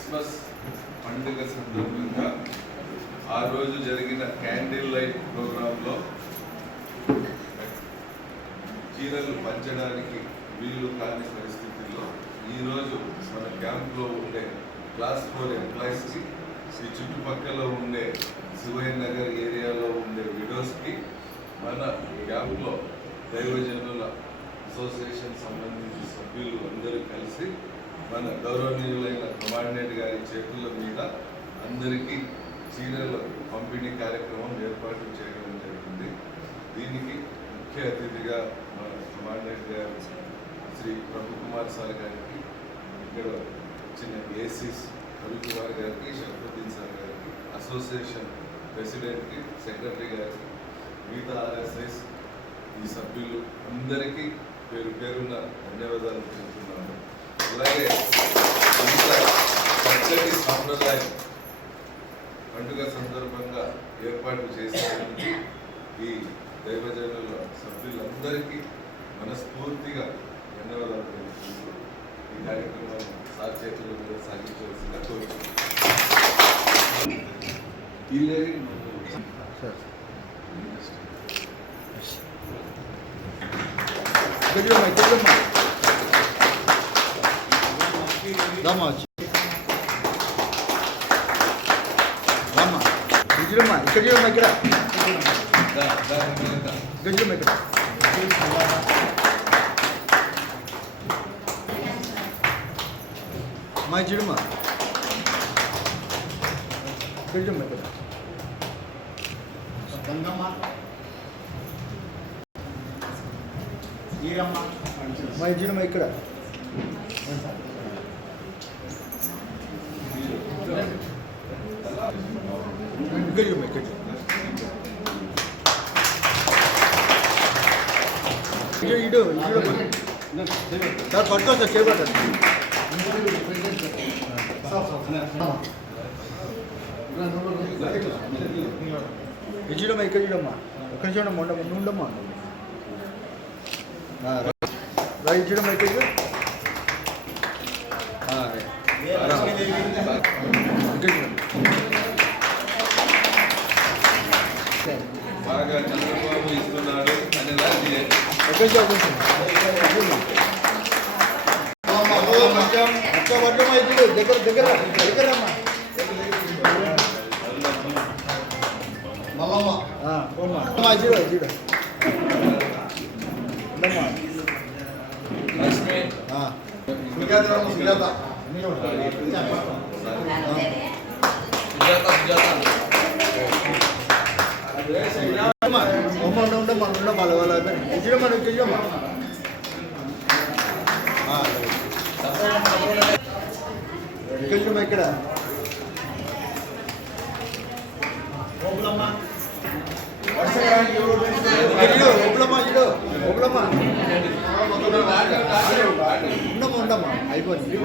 Christmas పండుగ సందర్భంగా ఆ రోజు జరిగిన క్యాండిల్ లైట్ ప్రోగ్రాంలో చీరలు పంచడానికి వీలు కాని పరిస్థితుల్లో ఈరోజు మన క్యాంప్లో ఉండే క్లాస్ 4 ఎంప్లాయీస్కి ఈ చుట్టుపక్కల ఉండే శివయ్య నగర్ ఏరియాలో ఉండే విడోస్కి మన క్యాంప్లో దైవజనుల అసోసియేషన్ సంబంధించిన సభ్యులు అందరూ కలిసి మన గౌరవనీయులైన కమాండెంట్ గారి చేతుల మీద అందరికీ చీరల పంపిణీ కార్యక్రమం ఏర్పాటు చేయడం జరిగింది. దీనికి ముఖ్య అతిథిగా మన కమాండెంట్ గారు శ్రీ ప్రభుకుమార్ సార్ గారికి, ఇక్కడ వచ్చిన ఏసీస్ రవికుమార్ గారికి, షర్ఫుద్దీన్ సార్ గారికి, అసోసియేషన్ ప్రెసిడెంట్కి, సెక్రటరీ గారికి, మిగతా ఆర్ఎస్ఎస్ ఈ సభ్యులు అందరికీ పేరు పేరున్న ధన్యవాదాలు చెబుతున్నాను. అలాగే ఇంత చక్కటి సాంప్రదాయం పండుగ సందర్భంగా ఏర్పాటు చేసినందుకు ఈ దైవజనుల సభ్యులందరికీ మనస్ఫూర్తిగా ధన్యవాదాలు తెలుపుతూ ఈ కార్యక్రమాన్ని సాధ్యతలు మీద సాగించవలసిందిగా కోరుతున్నాను. ఇక్కడ ఇడు సార్ పట్టుకో సార్ చేయబడ్డారు. ఇచ్చిడమ్మా ఇక్కడ చూడమ్మా ఒక్క చూడమ్మా ఉండమ్మా ఉండమ్మా రైట్ చూడమ్మా ఇక్కడ బాగా చంద్రబాబు ఇస్తున్నాడు అనేది దగ్గర దగ్గర దగ్గరమ్మా మల్లమ్మ జీడో జీడో ఉండమ్మా సుజాత సుజాత ఉండమ్మా ఉండమ్మా వాళ్ళ ఇచ్చిడమ్మా ఇచ్చిడమ్మా ఇక్కడ ఉండమ్మా అయిపోయింది.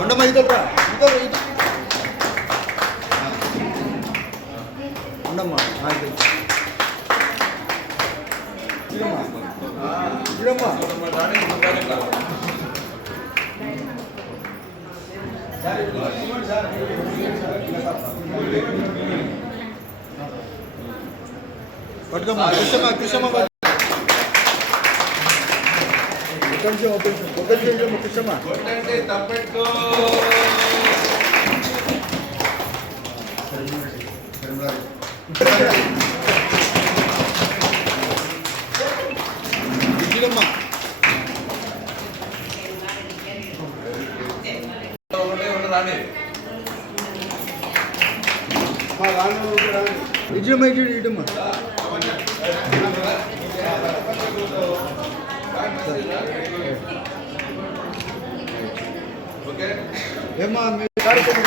ఉండమ్మా ఇదమ్మా ఉండమ్మా ఇదమ్మా పట్టుకోమ్మా కృష్ణమ్మ కృష్ణమ్మ కృష్ణమ్మ తప్పెట్టుకో ఇడమ్మా ఇడమ్మా ఏమ్మా మీ కార్యక్రమం